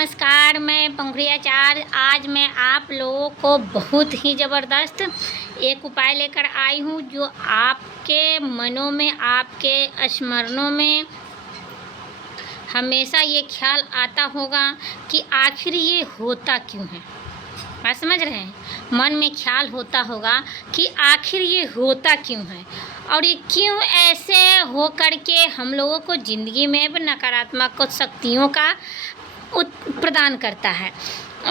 नमस्कार, मैं पंखुड़ियाचार्य। आज मैं आप लोगों को बहुत ही ज़बरदस्त एक उपाय लेकर आई हूँ जो आपके मनों में, आपके स्मरणों में हमेशा ये ख्याल आता होगा कि आखिर ये होता क्यों है। बात समझ रहे हैं? मन में ख्याल होता होगा कि आखिर ये होता क्यों है और ये क्यों ऐसे हो कर के हम लोगों को ज़िंदगी में नकारात्मक शक्तियों का प्रदान करता है।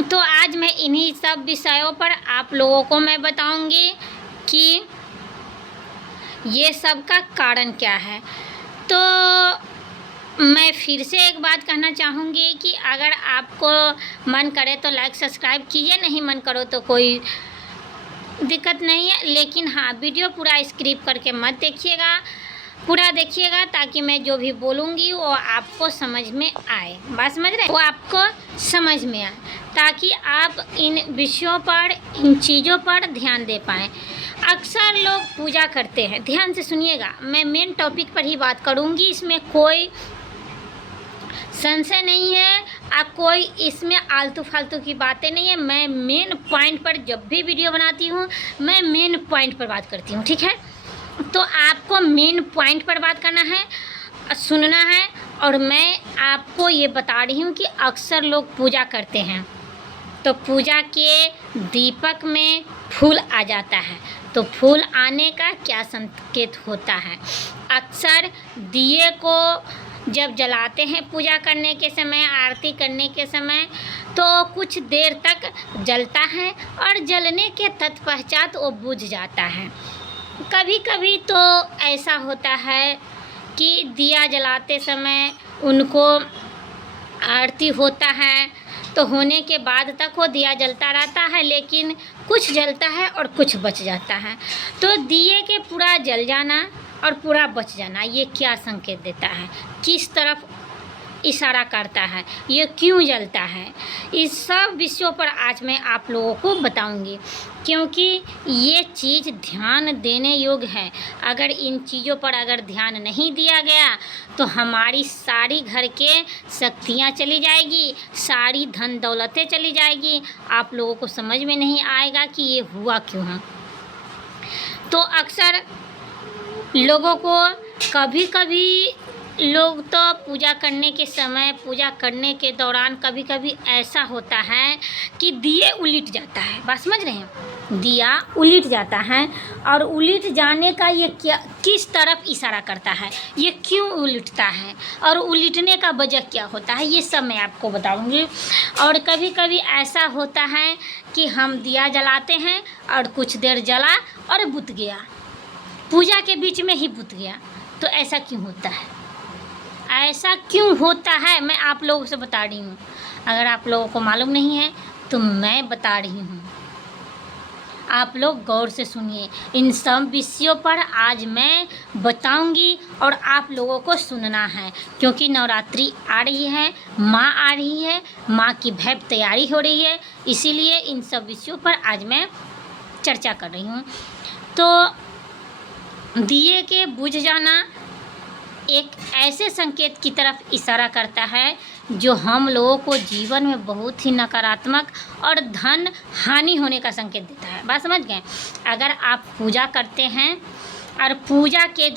तो आज मैं इन्हीं सब विषयों पर आप लोगों को मैं बताऊंगी कि ये सब का कारण क्या है। तो मैं फिर से एक बात कहना चाहूँगी कि अगर आपको मन करे तो लाइक सब्सक्राइब कीजिए, नहीं मन करो तो कोई दिक्कत नहीं है, लेकिन हाँ, वीडियो पूरा स्किप करके मत देखिएगा, पूरा देखिएगा ताकि मैं जो भी बोलूँगी वो आपको समझ में आए। बात समझ रहे हैं? वो आपको समझ में आए ताकि आप इन विषयों पर, इन चीज़ों पर ध्यान दे पाएँ। अक्सर लोग पूजा करते हैं, ध्यान से सुनिएगा, मैं मेन टॉपिक पर ही बात करूँगी, इसमें कोई संशय नहीं है, आप कोई इसमें आलतू फालतू की बातें नहीं है। मैं मेन पॉइंट पर जब भी वीडियो बनाती हूँ, मैं मेन पॉइंट पर बात करती हूँ, ठीक है? तो आपको मेन पॉइंट पर बात करना है, सुनना है। और मैं आपको ये बता रही हूँ कि अक्सर लोग पूजा करते हैं तो पूजा के दीपक में फूल आ जाता है, तो फूल आने का क्या संकेत होता है? अक्सर दिए को जब जलाते हैं पूजा करने के समय, आरती करने के समय, तो कुछ देर तक जलता है और जलने के तत्पश्चात वो बुझ जाता है। कभी कभी तो ऐसा होता है कि दिया जलाते समय उनको आरती होता है तो होने के बाद तक वो दिया जलता रहता है, लेकिन कुछ जलता है और कुछ बच जाता है। तो दिए के पूरा जल जाना और पूरा बच जाना, ये क्या संकेत देता है? किस तरफ इशारा करता है? ये क्यों जलता है? इस सब विषयों पर आज मैं आप लोगों को बताऊंगी, क्योंकि ये चीज़ ध्यान देने योग्य है। अगर इन चीज़ों पर अगर ध्यान नहीं दिया गया तो हमारी सारी घर के शक्तियाँ चली जाएगी, सारी धन दौलतें चली जाएगी, आप लोगों को समझ में नहीं आएगा कि ये हुआ क्यों है। तो अक्सर लोगों को कभी कभी लोग तो पूजा करने के समय, पूजा करने के दौरान कभी कभी ऐसा होता है कि दिए उलट जाता है। बात समझ रहे हैं? दिया उलट जाता है और उलट जाने का ये क्या, किस तरफ इशारा करता है, ये क्यों उलटता है और उलटने का वजह क्या होता है, ये सब मैं आपको बताऊंगी। और कभी कभी ऐसा होता है कि हम दिया जलाते हैं और कुछ देर जला और बुझ गया, पूजा के बीच में ही बुझ गया। तो ऐसा क्यों होता है? ऐसा क्यों होता है मैं आप लोगों से बता रही हूँ। अगर आप लोगों को मालूम नहीं है तो मैं बता रही हूँ, आप लोग गौर से सुनिए। इन सब विषयों पर आज मैं बताऊंगी और आप लोगों को सुनना है, क्योंकि नवरात्रि आ रही है, माँ आ रही है, माँ की भव्य तैयारी हो रही है, इसीलिए इन सब विषयों पर आज मैं चर्चा कर रही हूँ। तो दिए के बुझ जाना एक ऐसे संकेत की तरफ इशारा करता है जो हम लोगों को जीवन में बहुत ही नकारात्मक और धन हानि होने का संकेत देता है। बात समझ गए? अगर आप पूजा करते हैं और पूजा के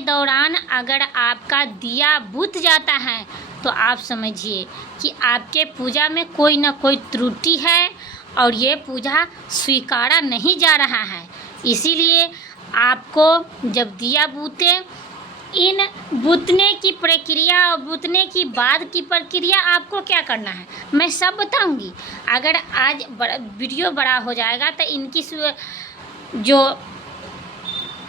दौरान अगर आपका दिया बुझ जाता है तो आप समझिए कि आपके पूजा में कोई ना कोई त्रुटि है और ये पूजा स्वीकारा नहीं जा रहा है। इसीलिए आपको जब दिया बूते, इन बुतने की प्रक्रिया और बुतने की बाद की प्रक्रिया आपको क्या करना है मैं सब बताऊंगी। अगर आज वीडियो बड़ा हो जाएगा तो इनकी जो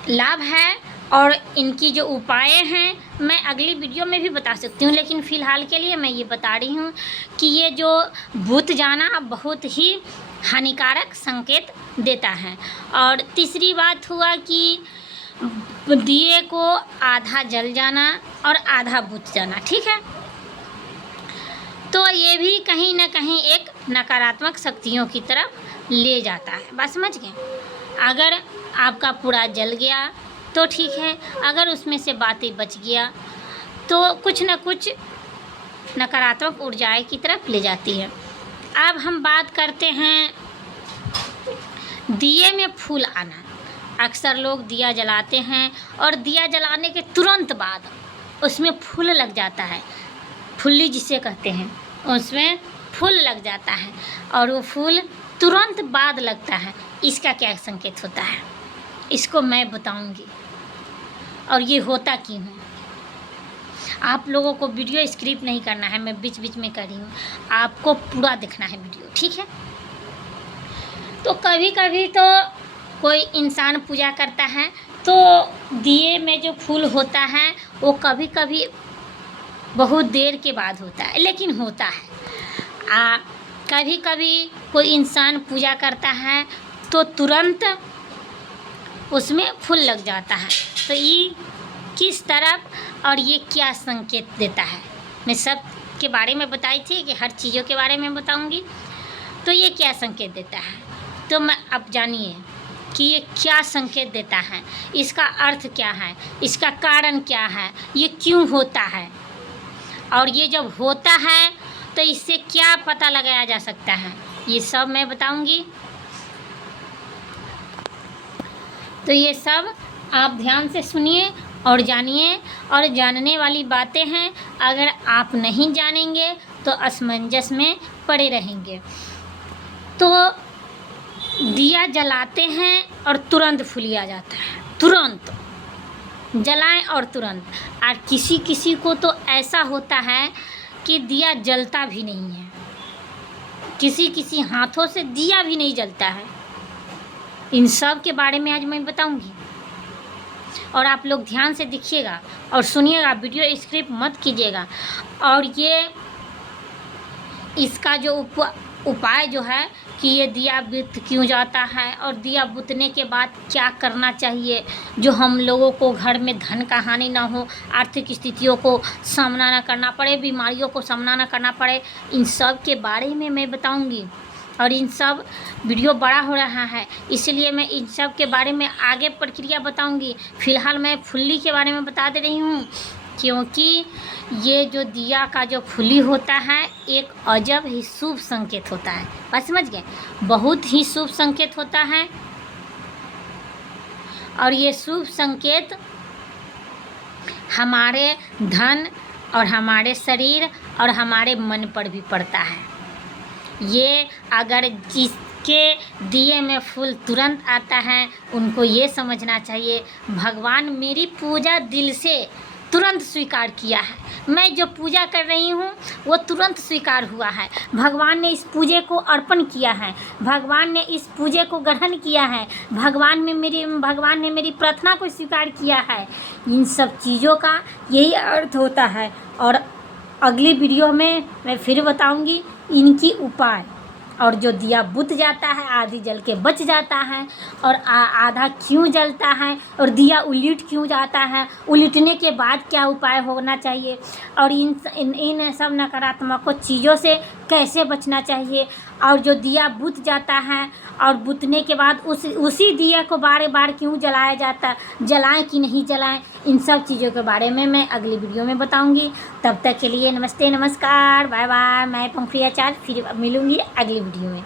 लाभ है और इनकी जो उपाय हैं मैं अगली वीडियो में भी बता सकती हूँ, लेकिन फ़िलहाल के लिए मैं ये बता रही हूँ कि ये जो बुझ जाना बहुत ही हानिकारक संकेत देता है। और तीसरी बात हुआ कि दिए को आधा जल जाना और आधा बुझ जाना, ठीक है? तो ये भी कहीं ना कहीं एक नकारात्मक शक्तियों की तरफ ले जाता है। बात समझ गए? अगर आपका पूरा जल गया तो ठीक है, अगर उसमें से बातें बच गया तो कुछ ना कुछ नकारात्मक ऊर्जाएं की तरफ ले जाती है। अब हम बात करते हैं दिए में फूल आना। अक्सर लोग दिया जलाते हैं और दिया जलाने के तुरंत बाद उसमें फूल लग जाता है, फुल्ली जिसे कहते हैं, उसमें फूल लग जाता है और वो फूल तुरंत बाद लगता है। इसका क्या संकेत होता है, इसको मैं बताऊंगी और ये होता क्यों है। आप लोगों को वीडियो स्किप नहीं करना है, मैं बीच बीच में कर रही हूँ, आपको पूरा देखना है वीडियो, ठीक है। तो कभी कभी तो कोई इंसान पूजा करता है तो दिए में जो फूल होता है वो कभी कभी बहुत देर के बाद होता है, लेकिन होता है। कभी कभी कोई इंसान पूजा करता है तो तुरंत उसमें फूल लग जाता है। तो ये किस तरफ और ये क्या संकेत देता है, मैं सब के बारे में बताई थी कि हर चीज़ों के बारे में बताऊंगी। तो ये क्या संकेत देता है, तो मैं अब जानिए कि ये क्या संकेत देता है, इसका अर्थ क्या है, इसका कारण क्या है, ये क्यों होता है, और ये जब होता है तो इससे क्या पता लगाया जा सकता है, ये सब मैं बताऊंगी। तो ये सब आप ध्यान से सुनिए और जानिए, और जानने वाली बातें हैं, अगर आप नहीं जानेंगे तो असमंजस में पड़े रहेंगे। तो दिया जलाते हैं और तुरंत फूल आ जाता है, तुरंत जलाएं और तुरंत। और किसी किसी को तो ऐसा होता है कि दिया जलता भी नहीं है, किसी किसी हाथों से दिया भी नहीं जलता है। इन सब के बारे में आज मैं बताऊंगी और आप लोग ध्यान से देखिएगा और सुनिएगा, वीडियो स्किप मत कीजिएगा। और ये इसका जो उपाय जो है कि ये दिया बुझ क्यों जाता है और दिया बुझने के बाद क्या करना चाहिए, जो हम लोगों को घर में धन का हानि ना हो, आर्थिक स्थितियों को सामना ना करना पड़े, बीमारियों को सामना ना करना पड़े, इन सब के बारे में मैं बताऊंगी। और इन सब वीडियो बड़ा हो रहा है इसलिए मैं इन सब के बारे में आगे प्रक्रिया बताऊंगी। फ़िलहाल मैं फुल्ली के बारे में बता दे रही हूँ, क्योंकि ये जो दिया का जो फुल्ली होता है एक अजब ही शुभ संकेत होता है। बस समझ गए, बहुत ही शुभ संकेत होता है। और ये शुभ संकेत हमारे धन और हमारे शरीर और हमारे मन पर भी पड़ता है। ये अगर जिसके दिए में फूल तुरंत आता है उनको ये समझना चाहिए, भगवान मेरी पूजा दिल से तुरंत स्वीकार किया है, मैं जो पूजा कर रही हूँ वो तुरंत स्वीकार हुआ है, भगवान ने इस पूजे को अर्पण किया है, भगवान ने इस पूजे को ग्रहण किया है, भगवान ने मेरी प्रार्थना को स्वीकार किया है। इन सब चीज़ों का यही अर्थ होता है। और अगली वीडियो में मैं फिर बताऊंगी इनकी उपाय, और जो दिया बुझ जाता है आधी जल के बच जाता है, और आधा क्यों जलता है, और दिया उलट क्यों जाता है, उलटने के बाद क्या उपाय होना चाहिए, और इन सब नकारात्मक चीज़ों से कैसे बचना चाहिए, और जो दिया बुझ जाता है और बुझने के बाद उसी दिया को बार बार क्यों जलाया जाता, जलाएं कि नहीं जलाएं, इन सब चीज़ों के बारे में मैं अगली वीडियो में बताऊंगी। तब तक के लिए नमस्ते, नमस्कार, बाय बाय। मैं पंखुड़ी आचार्य, फिर मिलूंगी अगली वीडियो में।